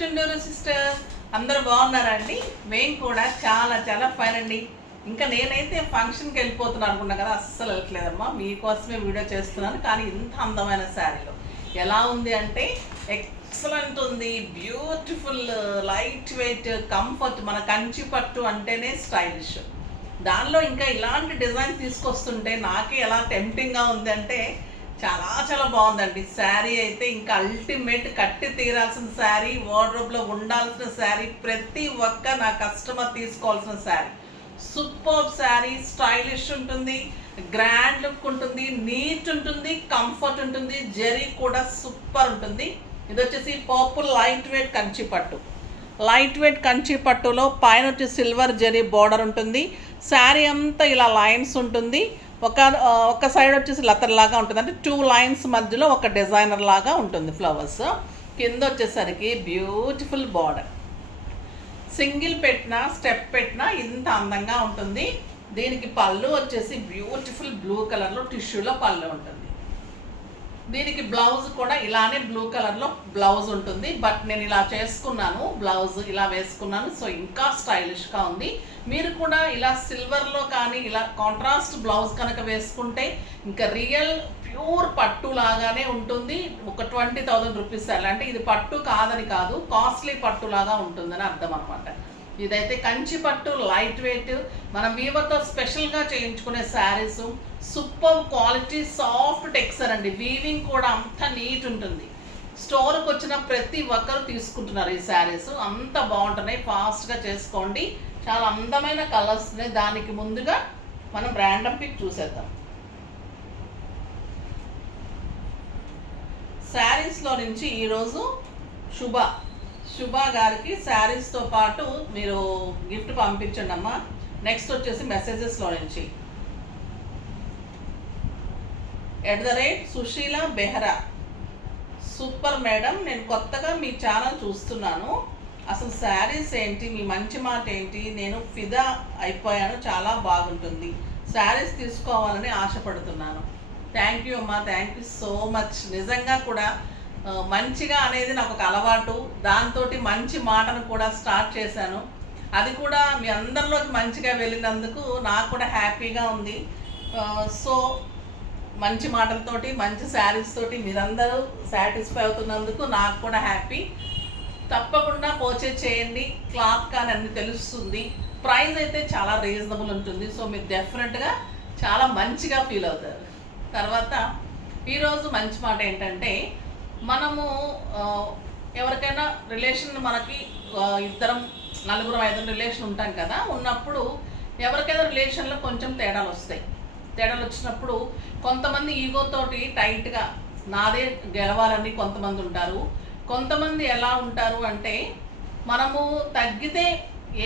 Chunduru sister, అందరూ బాగున్నారా అండి? మేము కూడా చాలా చాలా ఫైన్ అండి. ఇంకా నేనైతే ఫంక్షన్కి వెళ్ళిపోతున్నాను అనుకున్నా కదా, అస్సలు వెళ్ళట్లేదమ్మా. మీకోసమే వీడియో చేస్తున్నాను. కానీ ఇంత అందమైన శారీలో ఎలా ఉంది అంటే ఎక్సలెంట్ ఉంది, బ్యూటిఫుల్, లైట్ వెయిట్, కంఫర్ట్. మన కంచి పట్టు అంటేనే స్టైలిష్. దానిలో ఇంకా ఇలాంటి డిజైన్ తీసుకొస్తుంటే నాకే ఎలా టెంప్టింగ్గా ఉంది అంటే చాలా చాలా బాగుందండి. శారీ అయితే ఇంకా అల్టిమేట్, కట్టి తీరాల్సిన శారీ, వార్డ్రోబ్లో ఉండాల్సిన శారీ, ప్రతి ఒక్క నా కస్టమర్ తీసుకోవాల్సిన శారీ. సూపర్ శారీ, స్టైలిష్ ఉంటుంది, గ్రాండ్ లుక్ ఉంటుంది, నీట్ ఉంటుంది, కంఫర్ట్ ఉంటుంది, జరీ కూడా సూపర్ ఉంటుంది. ఇది వచ్చేసి పర్పుల్ లైట్ వెయిట్ కంచి పట్టు. లైట్ వెయిట్ కంచి పట్టులో పైన వచ్చి సిల్వర్ జరీ బార్డర్ ఉంటుంది. శారీ అంతా ఇలా లైన్స్ ఉంటుంది. ఒక సైడ్ వచ్చేసి లతర్ లాగా ఉంటుంది, అంటే 2 లైన్స్ మధ్యలో ఒక డిజైనర్ లాగా ఉంటుంది ఫ్లవర్స్. కింద వచ్చేసరికి బ్యూటిఫుల్ బార్డర్. సింగిల్ పెట్టినా స్టెప్ పెట్టినా ఇంత అందంగా ఉంటుంది. దీనికి పళ్ళు వచ్చేసి బ్యూటిఫుల్ బ్లూ కలర్లో టిష్యూలో పళ్ళు ఉంటుంది. దీనికి బ్లౌజ్ కూడా ఇలానే బ్లూ కలర్లో బ్లౌజ్ ఉంటుంది. బట్ నేను ఇలా చేసుకున్నాను, బ్లౌజ్ ఇలా వేసుకున్నాను. సో ఇంకా స్టైలిష్గా ఉంది. మీరు కూడా ఇలా సిల్వర్లో కానీ ఇలా కాంట్రాస్ట్ బ్లౌజ్ కనుక వేసుకుంటే ఇంకా రియల్ ప్యూర్ పట్టు లాగానే ఉంటుంది. ఒక 20,000 రూపీస్ అంటే ఇది పట్టు కాదని కాదు, కాస్ట్లీ పట్టు లాగా ఉంటుందని అర్థం అనమాట. ఇదైతే కంచి పట్టు లైట్ వెయిట్, మనం వీవర్తో స్పెషల్గా చేయించుకునే saris. Super quality, soft texture అండి. వీవింగ్ కూడా అంత నీట్ ఉంటుంది. స్టోర్కి వచ్చిన ప్రతి ఒక్కరు తీసుకుంటున్నారు ఈ శారీస్. అంత బాగుంటున్నాయి, ఫాస్ట్గా చేసుకోండి. చాలా అందమైన కలర్స్ ఉన్నాయి. దానికి ముందుగా మనం ర్యాండమ్ పిక్ చూసేద్దాం. శారీస్లో నుంచి ఈరోజు శుభ గారికి శారీస్తో పాటు మీరు గిఫ్ట్ పంపించండి అమ్మా. నెక్స్ట్ వచ్చేసి మెసేజెస్లో నుంచి @సుశీల బెహ్రా. సూపర్ మేడం, నేను కొత్తగా మీ ఛానల్ చూస్తున్నాను. అసలు శారీస్ ఏంటి, మీ మంచి మాట ఏంటి, నేను ఫిదా అయిపోయాను, చాలా బాగుంటుంది. శారీస్ తీసుకోవాలని ఆశపడుతున్నాను. థ్యాంక్ యూ అమ్మా, థ్యాంక్ యూ సో మచ్. నిజంగా కూడా మంచిగా అనేది నాకు ఒక అలవాటు. దాంతో మంచి మాటను కూడా స్టార్ట్ చేశాను. అది కూడా మీ అందరిలోకి మంచిగా వెళ్ళినందుకు నాకు కూడా హ్యాపీగా ఉంది. సో మంచి మాటలతోటి, మంచి శారీస్ తోటి మీరందరూ సాటిస్ఫై అవుతున్నందుకు నాకు కూడా హ్యాపీ. తప్పకుండా పర్చేజ్ చేయండి. క్లాత్ కానీ అన్ని తెలుస్తుంది. ప్రైస్ అయితే చాలా రీజనబుల్ ఉంటుంది. సో మీరు డెఫినెట్గా చాలా మంచిగా ఫీల్ అవుతారు. తర్వాత ఈరోజు మంచి మాట ఏంటంటే, మనము ఎవరికైనా రిలేషన్, మనకి 2, 4, 5 రిలేషన్ ఉంటాం కదా. ఉన్నప్పుడు ఎవరికైనా రిలేషన్లో కొంచెం తేడాలు వస్తాయి. తేడాలు వచ్చినప్పుడు కొంతమంది ఈగోతోటి టైట్గా నాదే గెలవాలని కొంతమంది ఉంటారు. కొంతమంది ఎలా ఉంటారు అంటే, మనము తగ్గితే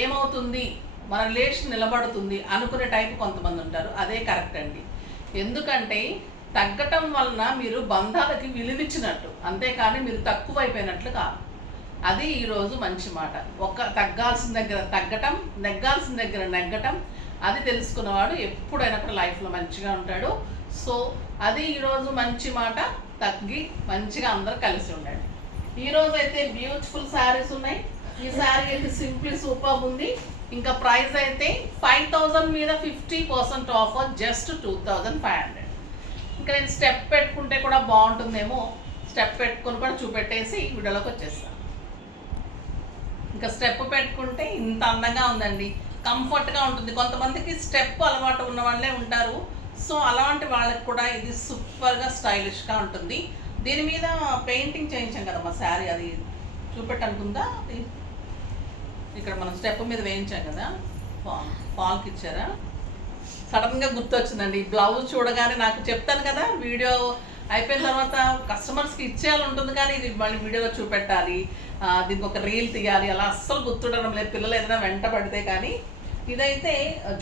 ఏమవుతుంది, మన రిలేషన్ నిలబడుతుంది అనుకునే టైప్ కొంతమంది ఉంటారు. అదే కరెక్ట్ అండి. ఎందుకంటే తగ్గటం వలన మీరు బంధాలకి విలువిచ్చినట్టు, అంతేకాని మీరు తక్కువైపోయినట్లు కాదు. అది ఈరోజు మంచి మాట. తగ్గాల్సిన దగ్గర తగ్గటం, నెగ్గాల్సిన దగ్గర నెగ్గటం, అది తెలుసుకున్నవాడు ఎప్పుడైనా కూడా లైఫ్లో మంచిగా ఉంటాడు. సో అది ఈరోజు మంచి మాట. తగ్గి మంచిగా అందరూ కలిసి ఉండండి. ఈరోజు అయితే బ్యూటిఫుల్ శారీస్ ఉన్నాయి. ఈ శారీ అయితే సింప్లీ సూపర్ ఉంది. ఇంకా ప్రైస్ అయితే 5,000 మీద 50% ఆఫర్, జస్ట్ 2,500. ఇంకా నేను స్టెప్ పెట్టుకుంటే కూడా బాగుంటుందేమో, స్టెప్ పెట్టుకుని కూడా చూపెట్టేసి వీడియోలోకి వచ్చేస్తాను. ఇంకా స్టెప్ పెట్టుకుంటే ఇంత అందంగా ఉందండి, కంఫర్ట్గా ఉంటుంది. కొంతమందికి స్టెప్ అలవాటు ఉన్న వాళ్ళే ఉంటారు. సో అలాంటి వాళ్ళకి కూడా ఇది సూపర్గా స్టైలిష్గా ఉంటుంది. దీని మీద పెయింటింగ్ చేయించాం కదా మా శారీ, అది చూపెట్టనుకుందా? ఇక్కడ మనం స్టెప్ మీద వేయించాం కదా, ఫాల్కి ఇచ్చారా? సడన్గా గుర్తొచ్చిందండి. బ్లౌజ్ చూడగానే నాకు చెప్తాను కదా, వీడియో అయిపోయిన తర్వాత కస్టమర్స్కి ఇచ్చేయాలి ఉంటుంది, కానీ ఇది మళ్ళీ వీడియోలో చూపెట్టాలి, దీనికి ఒక రీల్ తీయాలి, అలా అస్సలు గుర్తుండడం లేదు. పిల్లలు ఏదైనా వెంట పడితే. కానీ ఇదైతే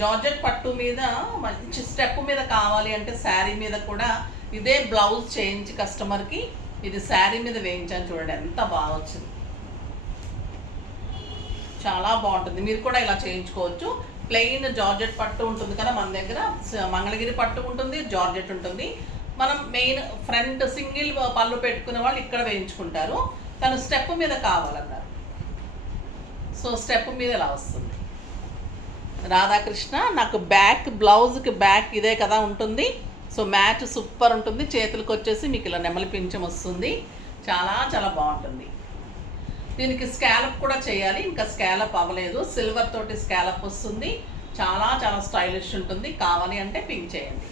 జార్జెట్ పట్టు మీద మంచి స్టెప్ మీద కావాలి అంటే శారీ మీద కూడా ఇదే బ్లౌజ్ చేయించి కస్టమర్కి ఇది శారీ మీద వేయించాను. చూడండి ఎంత బాగా వచ్చింది, చాలా బాగుంటుంది. మీరు కూడా ఇలా చేయించుకోవచ్చు. ప్లెయిన్ జార్జెట్ పట్టు ఉంటుంది కదా మన దగ్గర, మంగళగిరి పట్టు ఉంటుంది, జార్జెట్ ఉంటుంది. మనం మెయిన్ ఫ్రంట్ సింగిల్ పళ్ళు పెట్టుకునే వాళ్ళు ఇక్కడ వేయించుకుంటారు. తను స్టెప్ మీద కావాలన్నారు. సో స్టెప్ మీద ఇలా వస్తుంది. రాధాకృష్ణ నాకు బ్యాక్ బ్లౌజ్కి బ్యాక్ ఇదే కదా ఉంటుంది. సో మ్యాచ్ సూపర్ ఉంటుంది. చేతులకు వచ్చేసి మీకు ఇలా నెమలి పింఛం వస్తుంది. చాలా చాలా బాగుంటుంది. దీనికి స్కాలప్ కూడా చేయాలి, ఇంకా స్కాలప్ అవ్వలేదు. సిల్వర్ తోటి స్కాలప్ వస్తుంది. చాలా చాలా స్టైలిష్ ఉంటుంది. కావాలి అంటే పింక్ చేయండి.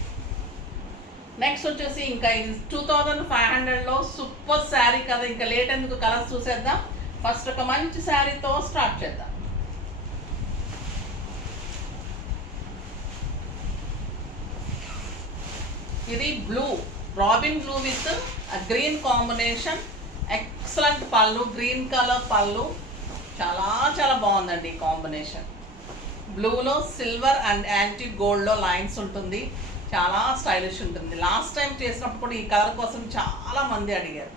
నెక్స్ట్ వచ్చేసి ఇంకా ఇది 2500లో సూపర్ శారీ కదా, ఇంకా లేట్ ఎందుకు, కలర్స్ చూసేద్దాం. ఫస్ట్ ఒక మంచి శారీతో స్టార్ట్ చేద్దాం. ఇది blue, robin blue with green combination. Excellent పళ్ళు, గ్రీన్ కలర్ పళ్ళు. చాలా చాలా బాగుందండి ఈ కాంబినేషన్. బ్లూలో సిల్వర్ అండ్ యాంటీ గోల్డ్లో లైన్స్ ఉంటుంది. చాలా స్టైలిష్ ఉంటుంది. లాస్ట్ టైం చేసినప్పుడు కూడా ఈ కలర్ కోసం చాలా మంది అడిగారు.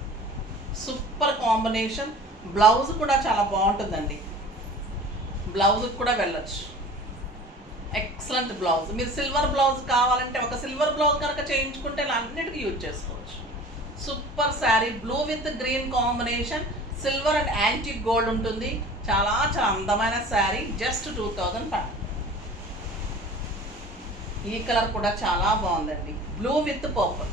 Super combination. బ్లౌజ్ కూడా చాలా బాగుంటుందండి. బ్లౌజ్కి కూడా వెళ్ళొచ్చు. Excellent blouse. మీరు సిల్వర్ బ్లౌజ్ కావాలంటే ఒక సిల్వర్ బ్లౌజ్ కనుక చేయించుకుంటే ఇలా అన్నిటికీ యూజ్ చేసుకోవచ్చు. Super sari, blue with green combination, silver and antique gold ఉంటుంది. చాలా చాలా అందమైన శారీ. జస్ట్ 2500. ఈ కలర్ కూడా చాలా బాగుందండి. Blue with purple,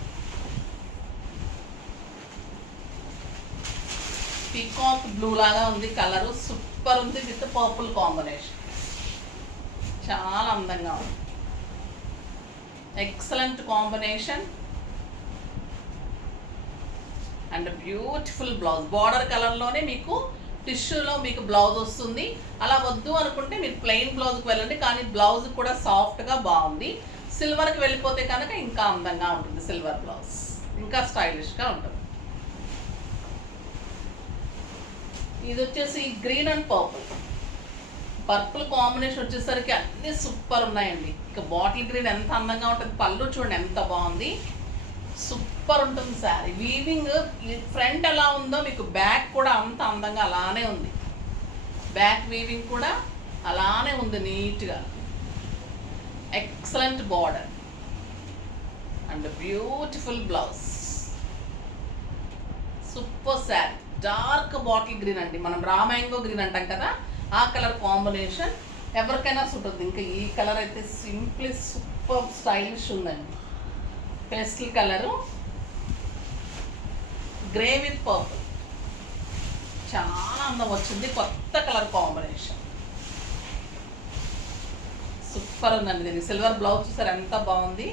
peacock blue లాగా ఉంది కలరు. సూపర్ ఉంది విత్ పర్పుల్ కాంబినేషన్. చాలా అందంగా ఉంది. Excellent combination and beautiful blouse. Border కలర్లోనే మీకు టిష్యూలో మీకు బ్లౌజ్ వస్తుంది. అలా వద్దు అనుకుంటే మీరు ప్లెయిన్ బ్లౌజ్కి వెళ్ళండి, కానీ బ్లౌజ్ కూడా సాఫ్ట్గా బాగుంది. సిల్వర్కి వెళ్ళిపోతే కనుక ఇంకా అందంగా ఉంటుంది. సిల్వర్ బ్లౌజ్ ఇంకా స్టైలిష్గా ఉంటుంది. ఇది వచ్చేసి green and purple. Purple combination వచ్చేసరికి అన్నీ సూపర్ ఉన్నాయండి. ఇక బాటిల్ గ్రీన్ ఎంత అందంగా ఉంటుంది. పళ్ళు చూడండి ఎంత బాగుంది. సూపర్ ఉంటుంది శారీ. వీవింగ్ ఫ్రంట్ ఎలా ఉందో మీకు బ్యాక్ కూడా అంత అందంగా అలానే ఉంది. బ్యాక్ వీవింగ్ కూడా అలానే ఉంది నీట్గా. Excellent border and beautiful blouse. Super sari. Dark bottle green అండి, మనం రామాంగో గ్రీన్ అంటాం కదా, ఆ కలర్ కాంబినేషన్ ఎవరికైనా సూట్ అవుతుంది. ఇంకా ఈ కలర్ అయితే సింప్లీ సూపర్ స్టైలిష్ ఉందండి. Pastel colour, grey with purple. చాలా అందం వచ్చింది. కొత్త కలర్ కాంబినేషన్. సూపర్ ఉందండి. దీనికి సిల్వర్ బ్లౌజ్ చూసారు ఎంత బాగుంది.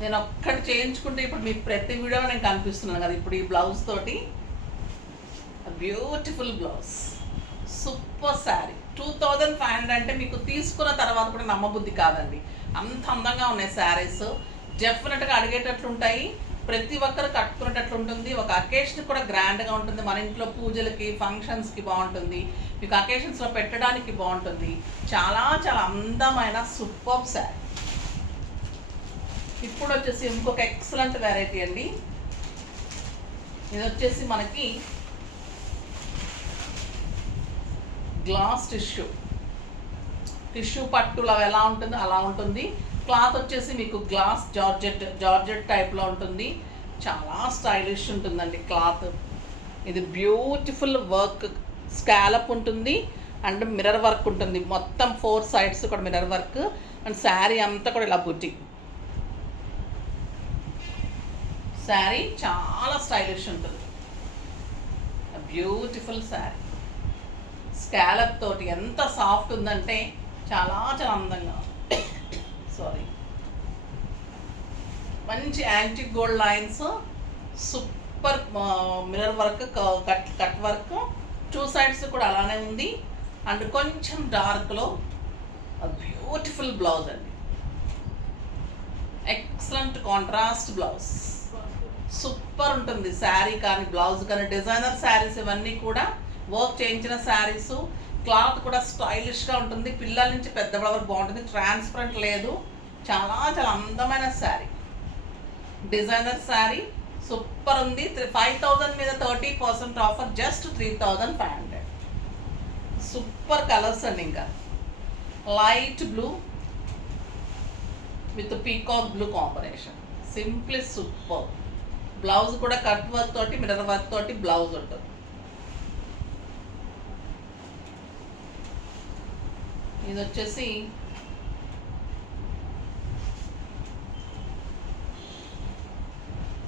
నేను ఒక్కటి చేయించుకుంటే ఇప్పుడు మీకు ప్రతి వీడియోలో నేను కనిపిస్తున్నాను కదా ఇప్పుడు ఈ బ్లౌజ్ తోటి. Beautiful blouse. సూపర్ శారీ. 2500 అంటే మీకు తీసుకున్న తర్వాత కూడా నమ్మబుద్ధి కాదండి. అంత అందంగా ఉన్నాయి శారీస్. డెఫినెట్గా అడిగేటట్లు ఉంటాయి. ప్రతి ఒక్కరు కట్టుకునేటట్లు ఉంటుంది. ఒక అకేషన్ కూడా గ్రాండ్గా ఉంటుంది. మన ఇంట్లో పూజలకి ఫంక్షన్స్కి బాగుంటుంది. మీకు అకేషన్స్లో పెట్టడానికి బాగుంటుంది. చాలా చాలా అందమైన సూపర్ శారీ. ఇప్పుడు వచ్చేసి ఇంకొక ఎక్సలెంట్ వెరైటీ అండి. ఇది వచ్చేసి మనకి గ్లాస్ టిష్యూ పట్టులో ఎలా ఉంటుందో అలా ఉంటుంది. క్లాత్ వచ్చేసి మీకు గ్లాస్ జార్జెట్ టైప్లో ఉంటుంది. చాలా స్టైలిష్ ఉంటుందండి క్లాత్. ఇది బ్యూటిఫుల్ వర్క్, స్కాలప్ ఉంటుంది అండ్ మిర్రర్ వర్క్ ఉంటుంది. మొత్తం 4 sides కూడా మిర్రర్ వర్క్ అండ్ శారీ అంతా కూడా ఇలా బుట్టి. శారీ చాలా స్టైలిష్ ఉంటుంది. బ్యూటిఫుల్ శారీ. స్కాలప్ తోటి ఎంత సాఫ్ట్ ఉందంటే చాలా చాలా అందంగా. సారీ, మంచి antique gold lines, super mirror work, cut work. 2 sides కూడా అలానే ఉంది అండ్ కొంచెం డార్క్లో బ్యూటిఫుల్ బ్లౌజ్ అండి. Excellent contrast blouse. సూపర్ ఉంటుంది శారీ కానీ బ్లౌజ్ కానీ. డిజైనర్ శారీస్ ఇవన్నీ కూడా వర్క్ చేయించిన శారీస్. క్లాత్ కూడా స్టైలిష్గా ఉంటుంది. పిల్లల నుంచి పెద్ద వరకు బాగుంటుంది. ట్రాన్స్పరెంట్ లేదు. చాలా చాలా అందమైన శారీ. డిజైనర్ శారీ సూపర్ ఉంది. 5000 మీద 30% ఆఫర్. జస్ట్ 3500. సూపర్ కలర్స్ అండి. ఇంకా light blue with peacock blue combination. Simply super. Blouse కూడా కట్ వర్క్ తోటి మిర్రర్ వర్క్ తోటి బ్లౌజ్ ఉంటుంది. ఇది వచ్చేసి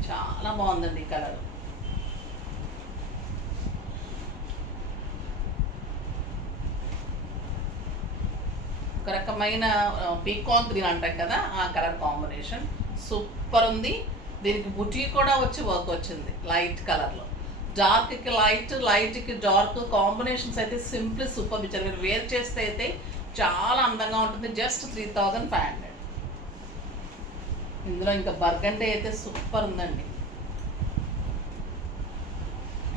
చాలా బాగుందండి ఈ కలర్. ఒక రకమైన పీకాక్ గ్రీన్ అంటాం కదా, ఆ కలర్ కాంబినేషన్ సూపర్ ఉంది. దీనికి బుటీ కూడా వచ్చి వర్క్ వచ్చింది లైట్ కలర్లో. డార్క్కి లైట్, లైట్కి డార్క్ కాంబినేషన్స్ అయితే సింప్లీ సూపర్ ఇచ్చారు. మీరు వేర్ చేస్తే అయితే చాలా అందంగా ఉంటుంది. జస్ట్ 3500. ఇందులో ఇంకా బర్గండీ అయితే సూపర్ ఉందండి,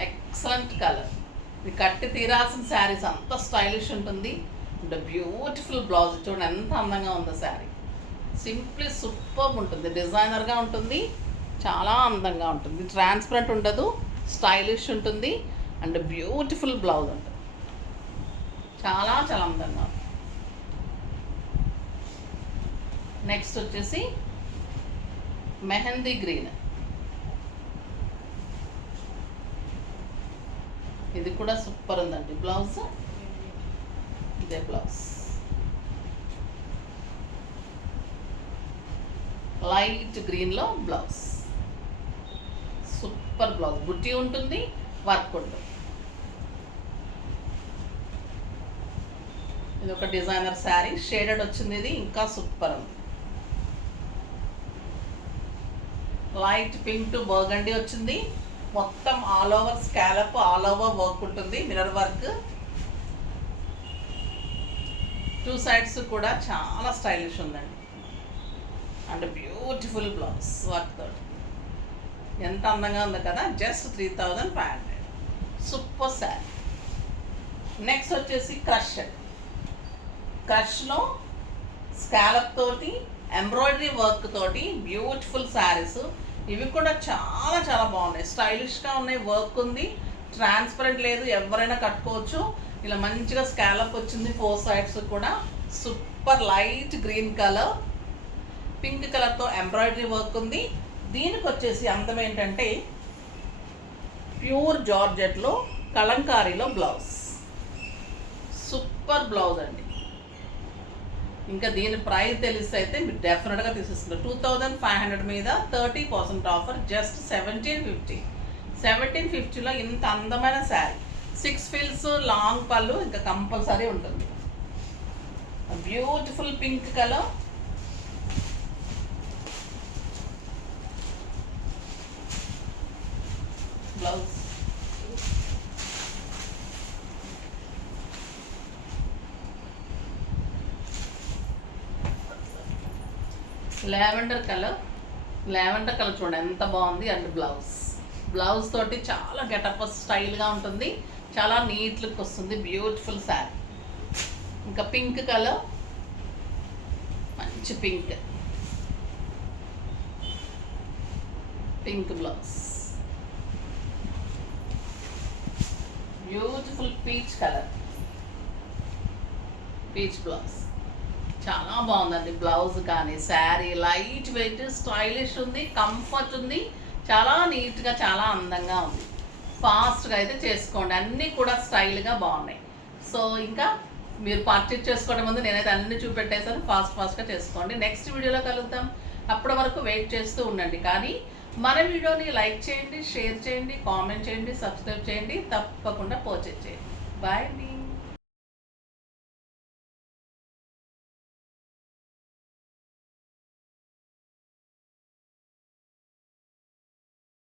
ఎక్సలెంట్ కలర్. ఇది కట్టి తీరాల్సిన శారీస్, అంత స్టైలిష్ ఉంటుంది. అండ్ బ్యూటిఫుల్ బ్లౌజ్ చూడండి ఎంత అందంగా ఉందో శారీ. సింప్లీ సూపర్ ఉంటుంది, డిజైనర్గా ఉంటుంది, చాలా అందంగా ఉంటుంది. ట్రాన్స్పరెంట్ ఉండదు, స్టైలిష్ ఉంటుంది అండ్ బ్యూటిఫుల్ బ్లౌజ్ ఉంటుంది. చాలా చాలా అందంగా ఉంటుంది. నెక్స్ట్ వచ్చేసి మెహందీ గ్రీన్. ఇది కూడా సూపర్ ఉందండి. బ్లౌజ్ ఇదే బ్లౌజ్, లైట్ గ్రీన్లో బ్లౌజ్, సూపర్ బ్లౌజ్. బుట్టి ఉంటుంది, వర్క్ ఉంటుంది. ఇది ఒక డిజైనర్ శారీ, షేడెడ్ వచ్చింది. ఇది ఇంకా సూపర్ ఉంది. లైట్ పింక్ టు బర్గండీ వచ్చింది. మొత్తం all over scallop, all over work ఉంటుంది, మిర్రర్ వర్క్. 2 సైడ్స్ కూడా చాలా స్టైలిష్ ఉందండి. అండ్ బ్యూటిఫుల్ బ్లౌజ్ వర్క్ తోటి ఎంత అందంగా ఉంది కదా. జస్ట్ 3500. సూపర్ శారీ. నెక్స్ట్ వచ్చేసి క్రష్లో స్కాలప్ తోటి ఎంబ్రాయిడరీ వర్క్ తోటి బ్యూటిఫుల్ శారీస్. ఇవి కూడా చాలా చాలా బాగున్నాయి, స్టైలిష్గా ఉన్నాయి. వర్క్ ఉంది, ట్రాన్స్పరెంట్ లేదు, ఎవరైనా కట్టుకోవచ్చు. ఇలా మంచిగా స్కాలప్ వచ్చింది 4 సైడ్స్ కూడా. Super light green colour, pink కలర్తో ఎంబ్రాయిడరీ వర్క్ ఉంది. దీనికి వచ్చేసి అందం ఏంటంటే ప్యూర్ జార్జెట్లో కలంకారీలో బ్లౌజ్, సూపర్ బ్లౌజ్ అండి. ఇంకా దీని ప్రైస్ తెలిస్తే అయితే మీరు డెఫినెట్గా తీసేస్తున్నారు. 2500 మీద 30% ఆఫర్, జస్ట్ 1750. 1750లో ఇంత అందమైన శారీ. 6 ఫిల్స్, లాంగ్ పళ్ళు ఇంకా కంపల్సరీ ఉంటుంది. Beautiful pink colour, blouse. Lavender colour చూడండి ఎంత బాగుంది. అండ్ బ్లౌజ్ తోటి చాలా గెటప్ స్టైల్గా ఉంటుంది, చాలా నీట్ లుక్ వస్తుంది. బ్యూటిఫుల్ శారీ. ఇంకా పింక్ కలర్, మంచి pink blouse. Beautiful peach colour, peach blouse. చాలా బాగుందండి బ్లౌజ్ కానీ శారీ. లైట్ వెయిట్, స్టైలిష్ ఉంది, కంఫర్ట్ ఉంది, చాలా నీట్గా, చాలా అందంగా ఉంది. ఫాస్ట్గా అయితే చేసుకోండి, అన్నీ కూడా స్టైల్గా బాగున్నాయి. సో ఇంకా మీరు పర్చేజ్ చేసుకోవడం ముందు నేనైతే అన్నీ చూపెట్టేసాను. ఫాస్ట్గా చేసుకోండి. నెక్స్ట్ వీడియోలో కలుద్దాం. అప్పటి వరకు వెయిట్ చేస్తూ ఉండండి. కానీ మన వీడియోని లైక్ చేయండి, షేర్ చేయండి, కామెంట్ చేయండి, సబ్స్క్రైబ్ చేయండి, తప్పకుండా పర్చేజ్ చేయండి. బాయ్ అండి.